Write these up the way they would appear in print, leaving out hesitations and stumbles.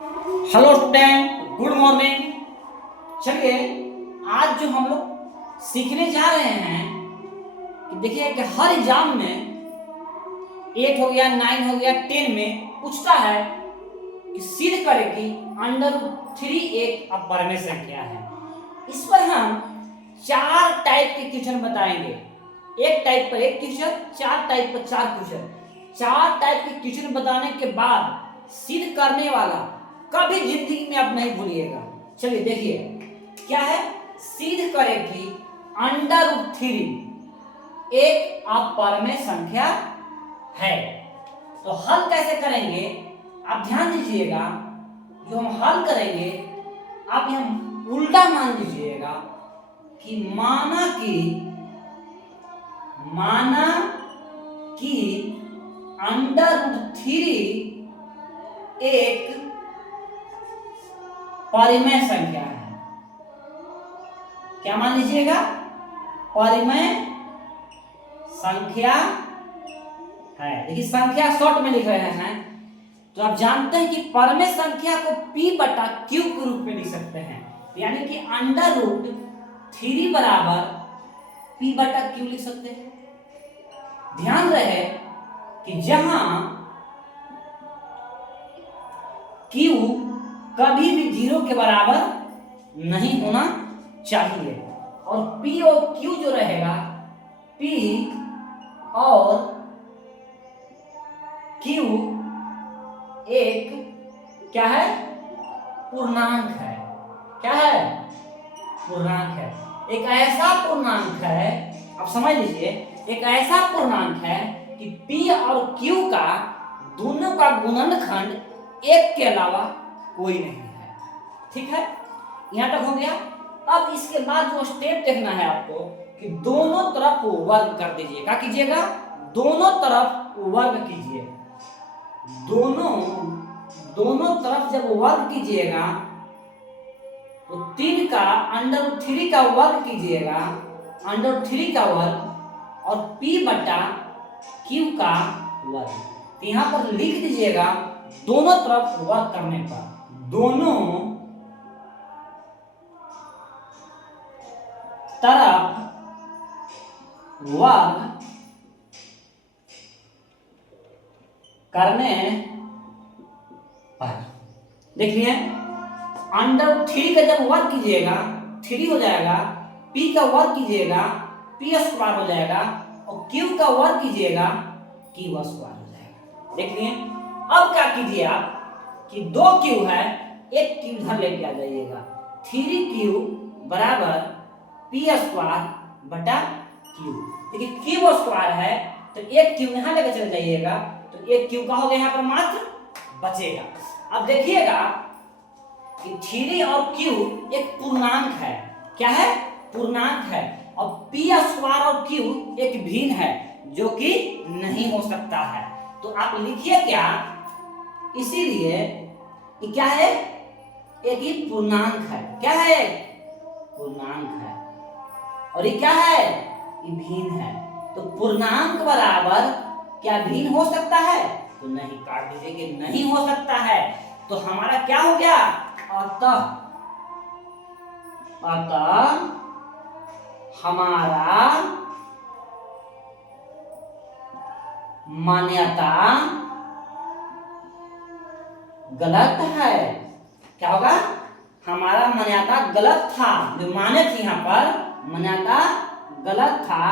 Hello student, good morning. चलिए आज जो हम लोग सीखने जा रहे हैं कि देखिए कि हर एग्जाम में 8 हो गया, 9 हो गया, 10 में पूछता है कि सिद्ध करें कि √3 एक अपरिमेय संख्या है। इस पर हम 4 टाइप के क्वेश्चन बताएंगे। एक टाइप पर एक क्वेश्चन, 4 टाइप पर 4 क्वेश्चन। 4 टाइप के क्वेश्चन बताने के बाद सिद्ध करने वाला कभी जिंदगी में आप नहीं भूलिएगा। चलिए देखिए क्या है, सिद्ध करें कि √3 एक अपरिमेय संख्या है। तो हल कैसे करेंगे आप ध्यान दीजिएगा। जो हम हल करेंगे आप हम उल्टा मान लीजिएगा कि माना कि √3 एक परिमेय संख्या है। क्या मान लीजिएगा? परिमेय संख्या है। देखिए संख्या शॉर्ट में लिख रहे हैं तो आप जानते हैं कि परिमेय संख्या को P/Q के रूप में लिख सकते हैं, यानी कि √3 बराबर P/Q लिख सकते हैं। ध्यान रहे कि जहां Q कभी भी 0 के बराबर नहीं होना चाहिए और P और Q जो रहेगा, P और Q एक क्या है? पूर्णांक है। क्या है? पूर्णांक है। एक ऐसा पूर्णांक है, आप समझ लीजिए, एक ऐसा पूर्णांक है कि P और Q का दोनों का गुणनखंड एक के अलावा कोई नहीं है। ठीक है, यहां तक हो गया। अब इसके बाद जो स्टेप देखना है आपको कि दोनों तरफ वर्ग कर दीजिए। क्या कीजिएगा? दोनों तरफ वर्ग कीजिए। दोनों तरफ जब वर्ग कीजिएगा तो 3 का √3 का वर्ग कीजिएगा, √3 का वर्ग और P/Q का वर्ग। तो यहां पर लिख दीजिएगा दोनों तरफ वर्ग करने पर, दोनों तरफ वर्ग करने पर देखिए √3 का जब वर्ग कीजिएगा 3 हो जाएगा, P का वर्ग कीजिएगा P² हो जाएगा और Q का वर्ग कीजिएगा Q² हो जाएगा। देखिए अब क्या कीजिए आप कि 2 Q है, एक Q इधर लेके आ जाइएगा। 3Q बराबर P²/Q। देखिए Q² है तो एक Q यहां लेकर चले जाइएगा तो एक Q का हो गया, यहां पर मात्र बचेगा। अब देखिएगा कि 3 और Q एक पूर्णांक है। क्या है? पूर्णांक है। और P² और Q एक भिन्न है जो कि नहीं हो सकता है। तो आप लिखिए क्या, इसीलिए ये क्या है? एक ही पूर्णांक है। क्या है? पूर्णांक है। और ये क्या है? ये भिन्न है। तो पूर्णांक बराबर क्या भिन्न हो सकता है? तो नहीं, काट दीजिए कि नहीं हो सकता है। तो हमारा क्या हो गया? अतः हमारा मान्यता गलत है। क्या होगा? हमारा मान्यता गलत था। जो माने थे यहां पर मान्यता गलत था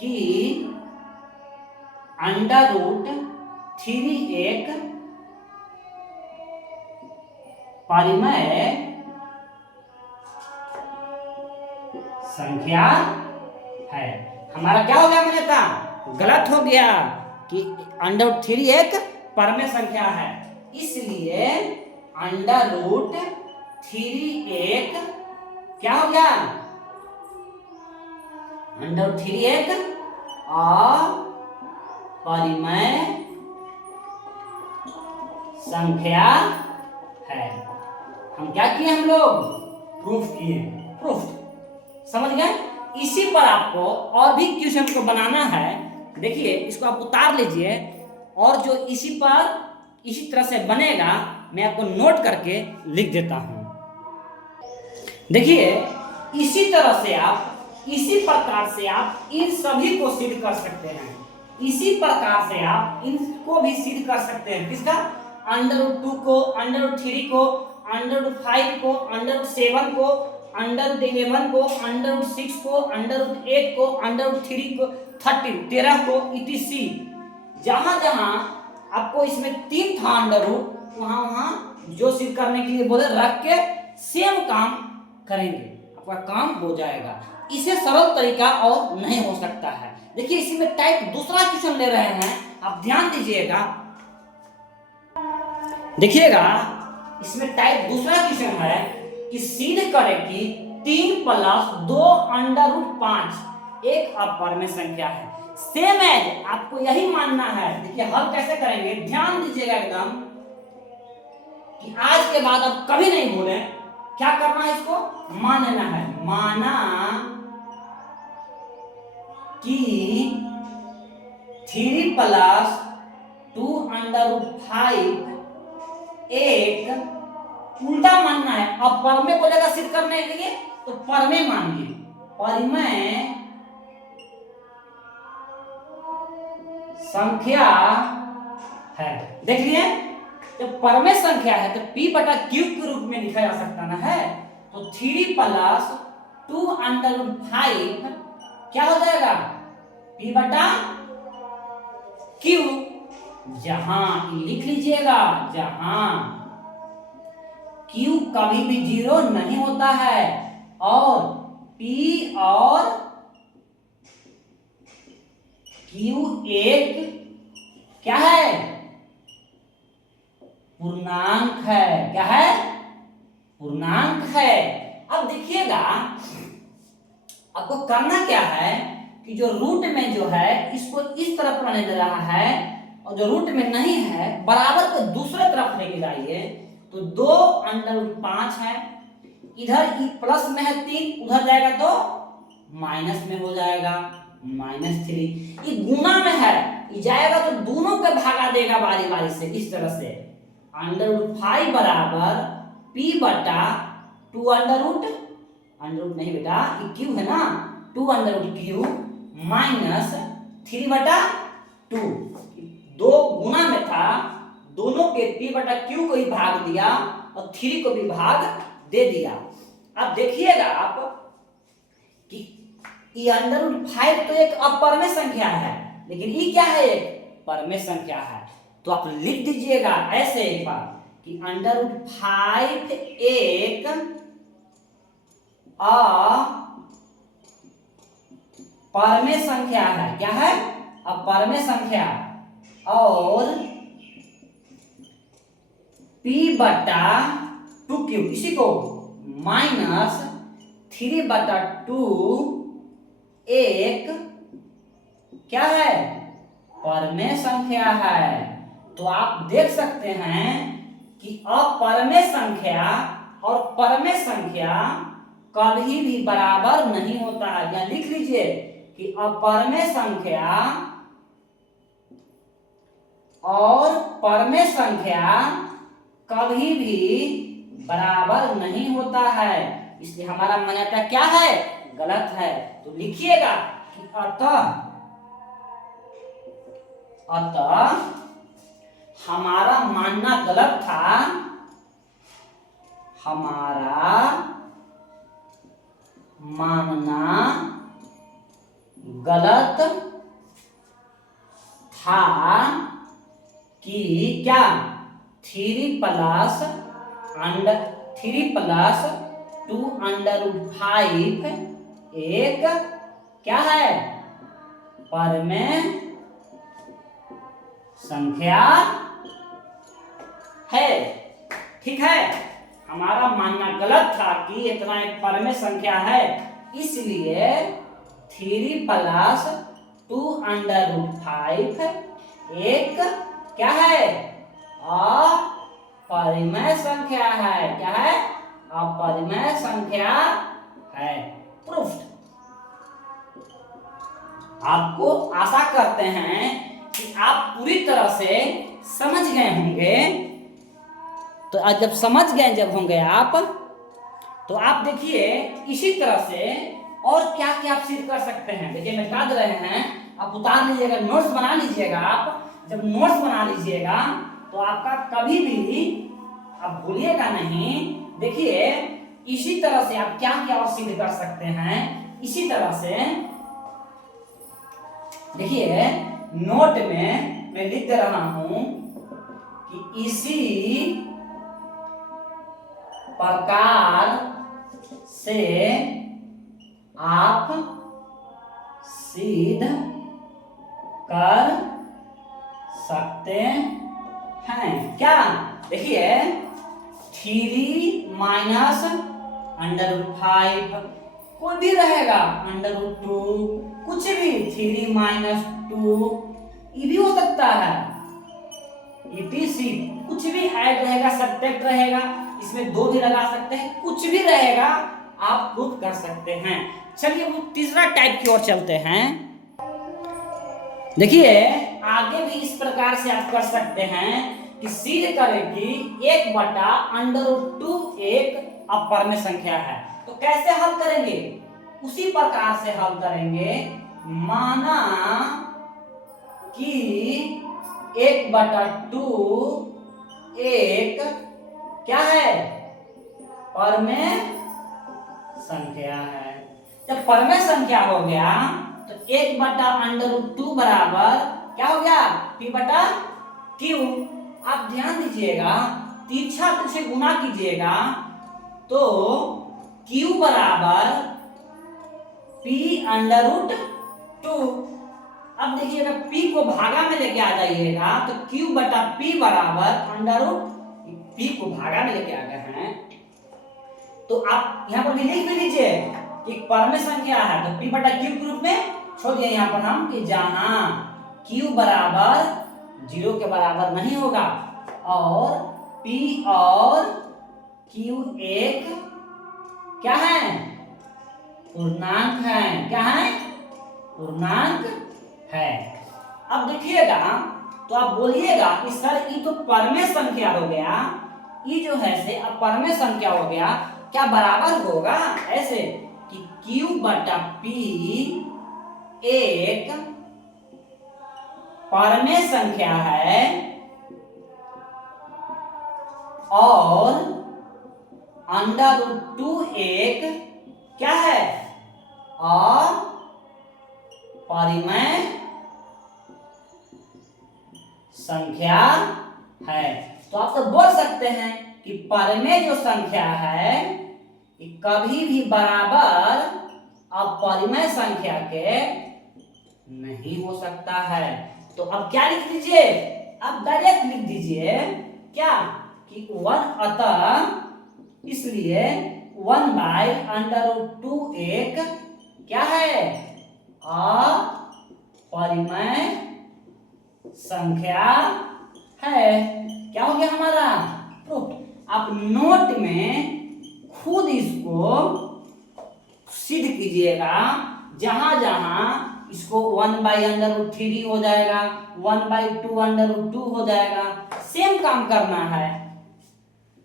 कि √3 एक परिमेय संख्या है। हमारा क्या हो गया? मान्यता गलत हो गया कि √3 एक परिमेय संख्या है। इसलिए √3 एक क्या हो गया? √3 एक अपरिमेय संख्या है। हम क्या किए? हम लोग प्रूफ किए। प्रूफ समझ गए? इसी पर आपको और भी क्वेश्चन को बनाना है। देखिए इसको आप उतार लीजिए और जो इसी पर इसी तरह से बनेगा मैं आपको नोट करके लिख देता हूं। देखिए, इसी तरह से आप, इसी प्रकार से आप इन सभी को सिद्ध कर सकते हैं। इसी प्रकार से आप इनको भी सिद्ध कर सकते हैं। किसका? √2 को, √3 को, √5 को, √7 को, √11 को, √6 को, √8 को, √3 को, 13 को, etc। जहां जहां आपको इसमें 3 था अंडर रूट, वहां वहां जो सिद्ध करने के लिए बोले रख के सेम काम करेंगे, आपका काम हो जाएगा। इसे सरल तरीका और नहीं हो सकता है। देखिए, इसमें टाइप दूसरा क्वेश्चन ले रहे हैं, आप ध्यान दीजिएगा, देखिएगा, इसमें टाइप दूसरा क्वेश्चन है कि सिद्ध करें कि 3 + 2 √5 एक अपरिमेय संख्या है। सेम एज आपको यही मानना है। देखिए, हल कैसे करेंगे, ध्यान दीजिएगा एकदम, कि आज के बाद अब कभी नहीं भूलें। क्या करना है, इसको मानना है। माना कि 3 + 2 √5 एक उल्टा मानना है। अब परमेय को जगह सिद्ध करने के लिए तो परमेय मानिए, परिमेय संख्या है। देख लिए, जब परमेय संख्या है तो P/Q के रूप में लिखा जा सकता ना है। तो 3 + 2 √5 क्या हो जाएगा? P/Q। जहां लिख लीजिएगा, जहां Q कभी भी 0 नहीं होता है और P और Q एक क्या है? पूर्णांक है। क्या है? पूर्णांक है। अब देखिएगा, आपको करना क्या है कि जो रूट में जो है इसको इस तरफ रहने दे रहा है, और जो रूट में नहीं है बराबर को दूसरे तरफ लेके जाइए। तो 2 √5 है, इधर प्लस में है 3, उधर जाएगा तो माइनस में हो जाएगा, -3। ये गुना में है, ये जाएगा तो दोनों को भागा देगा बारी बारी से, इस तरह से। √5 बराबर P/2 अंडर नहीं बेटा, ये क्यू है ना, 2 √Q -3/2। दो गुना में था, दोनों के P/Q को ही भाग दिया और 3 को भी भाग दे दिया। अब देखिएगा आप कि ये √5 तो एक अपरिमेय संख्या है, लेकिन ये क्या है? एक परिमेय संख्या है। तो आप लिख दीजिएगा ऐसे एक बार कि √5 एक अपरिमेय संख्या है। क्या है? अपरिमेय संख्या। और P/2Q इसी को -3/2 एक क्या है? परिमेय संख्या है। तो आप देख सकते हैं कि अपरिमेय संख्या और परिमेय संख्या कभी भी बराबर नहीं होता है। या लिख लीजिए कि अपरिमेय संख्या और परिमेय संख्या कभी भी बराबर नहीं होता है। इसलिए हमारा मान्यता क्या है? गलत है। तो लिखिएगा कि अतः हमारा मानना गलत था, हमारा मानना गलत था कि क्या 3 + 2 √5 एक क्या है? परिमेय संख्या है। ठीक है, हमारा मानना गलत था कि इतना एक परिमेय संख्या है, इसलिए 3 + 2 √5 एक क्या है? अपरिमेय संख्या है। क्या है? अपरिमेय संख्या है। प्रूफ। आपको आशा करते हैं कि आप पूरी तरह से समझ गए होंगे तो आज जब समझ गए जब होंगे आप, तो आप देखिए इसी तरह से और क्या क्या आप सिद्ध कर सकते हैं। देखिए मैं बता दे रहे हैं, आप उतार लीजिएगा, नोट्स बना लीजिएगा। आप जब नोट्स बना लीजिएगा तो आपका कभी भी आप भूलिएगा नहीं। देखिए इसी तरह से आप क्या क्या और सिद्ध कर सकते हैं। इसी तरह से देखिए नोट में मैं लिख रहा हूं कि इसी प्रकार से आप सिद्ध कर सकते हैं। क्या? देखिए 3 माइनस √5 कोई भी रहेगा, √2 कुछ भी, 3 माइनस 2 ये भी हो सकता है, ETC कुछ भी ऐड रहेगा, सब्ट्रैक्ट रहेगा, इसमें 2 भी लगा सकते हैं, कुछ भी रहेगा आप प्रूफ कर सकते हैं। चलिए वो तीसरा टाइप की ओर चलते हैं। देखिए आगे भी इस प्रकार से आप कर सकते हैं कि सिद्ध करें कि 1/√2 एक अपवर्ण्य संख्या है। तो कैसे हल करेंगे? उसी प्रकार से हल करेंगे। माना कि 1/2 एक क्या है? परमेय संख्या है। जब परमेय संख्या हो गया तो 1/√2 बराबर क्या हो गया? P/Q। आप ध्यान दीजिएगा, तिरछा से गुना कीजिएगा तो Q बराबर P/√2। अब देखिएगा P को भागा में लेके आ जाइएगा तो Q/P बराबर P को भागा में लेके आ गए हैं तो आप यहाँ पर भी लिख भी लीजिए कि परमेय संख्या है तो P/Q के रूप में छोड़ दिए यहाँ पर हम कि जहां Q बराबर 0 के बराबर नहीं होगा और P और Q एक क्या है? पूर्णांक है। क्या है? पूर्णांक है। अब देखिएगा तो आप बोलिएगा कि सर ये तो परमेय संख्या हो गया, ये जो है से अपरमेय संख्या हो गया, क्या बराबर होगा ऐसे कि Q/P एक परमेय संख्या है और √2 एक क्या है? अपरिमेय संख्या है। तो आप तो बोल सकते हैं कि परमेय जो संख्या है कि कभी भी बराबर अपरिमेय संख्या के नहीं हो सकता है। तो अब क्या लिख दीजिए? अब डायरेक्ट लिख दीजिए क्या कि 1 अतः इसलिए 1/√2 एक क्या है? अपरिमेय संख्या है। क्या हो गया हमारा प्रूफ। आप नोट में खुद इसको सिद्ध कीजिएगा। जहां जहां इसको 1/√3 हो जाएगा, 1/2√2 हो जाएगा, सेम काम करना है।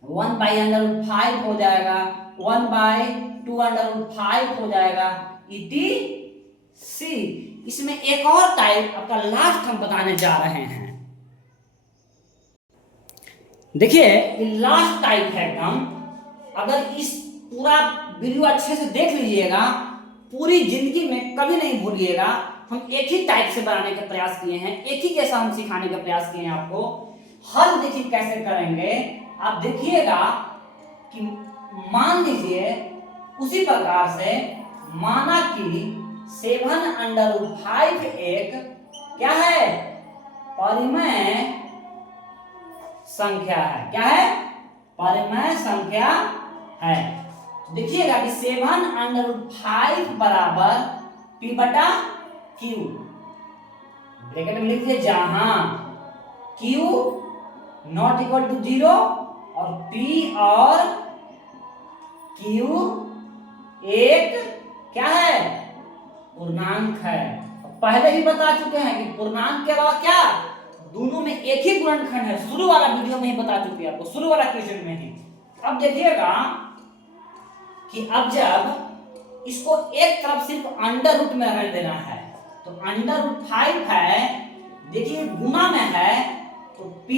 1/√5 हो जाएगा, 1/2√5 हो जाएगा, ETC। इसमें एक और टाइप आपका लास्ट हम बताने जा रहे हैं। देखिए लास्ट टाइप है एकदम। अगर इस पूरा वीडियो अच्छे से देख लीजिएगा, पूरी जिंदगी में कभी नहीं भूलिएगा। हम एक ही टाइप से बनाने का प्रयास किए हैं, एक ही जैसा हम सिखाने का प्रयास किए हैं आपको। हल देखिए कैसे करेंगे आप देखिएगा कि मान लीजिए उसी प्रकार से माना कि 7/5 एक क्या है? परिमेय संख्या है। क्या है? परिमेय संख्या है। तो देखिएगा कि 7/5 बराबर P/Q। ब्रैकेट में लिख दिए जहां Q नॉट इक्वल टू 0 और P और Q एक क्या है? पूर्णांक है। पहले ही बता चुके हैं कि पूर्णांक के अलावा क्या दोनों में एक ही गुणनखंड है। शुरू वाला वीडियो में ही बता चुके हैं आपको, शुरू वाला क्वेश्चन में ही। अब देखिएगा कि अब जब इसको एक तरफ सिर्फ अंडर रूट में रख देना है तो अंडर रूट 5 है, देखिए गुना में है तो P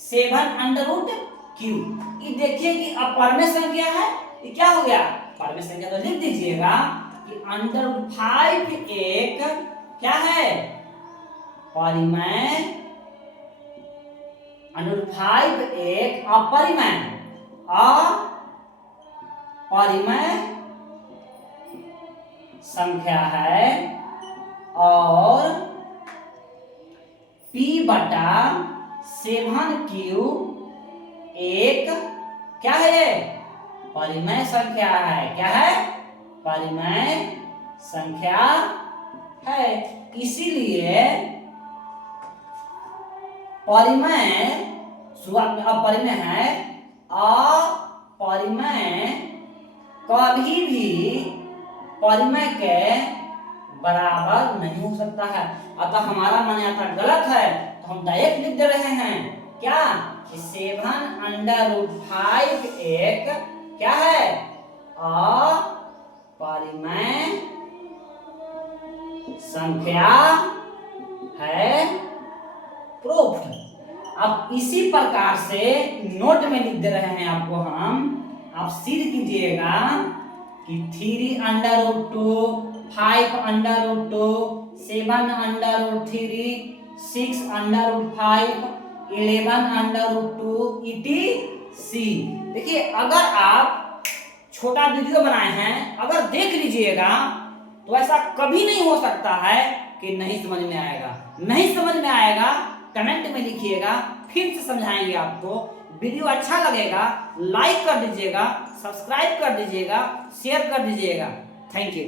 7 अंडर रूट Q। ये देखिए कि अब परमेय संख्या है, ये क्या हो गया परमेय संख्या, तो लिख दीजिएगा कि अंडर रूट 5 एक क्या है परिमेय, अंडर रूट 5 एक अपरिमेय संख्या है और P बटा 7Q एक क्या है ये परिमेय संख्या है। क्या है परिमेय संख्या है। इसीलिए परिमेय शुरुआत में अपरिमेय है, अपरिमेय कभी भी परिमेय के बराबर नहीं हो सकता है। अतः हमारा मान्यता गलत है, तो हम डायरेक्ट लिख दे रहे हैं क्या कि 7 अंडर रूट 5 एक क्या है अपरिमेय संख्या है, प्रूफ्ड। अब इसी प्रकार से नोट में लिख दे रहे हैं आपको हम, आप सिद्ध कीजिएगा कि 3 under root 2, 5 under root 2, 7 under root 3, 6 under root 5, 11 under root 2 ETC। देखिए अगर आप छोटा वीडियो बनाए हैं, अगर देख लीजिएगा तो ऐसा कभी नहीं हो सकता है कि नहीं समझ में आएगा। नहीं समझ में आएगा कमेंट में लिखिएगा, फिर से समझाएंगे आपको। वीडियो अच्छा लगेगा लाइक कर दीजिएगा, सब्सक्राइब कर दीजिएगा, शेयर कर दीजिएगा। Thank you.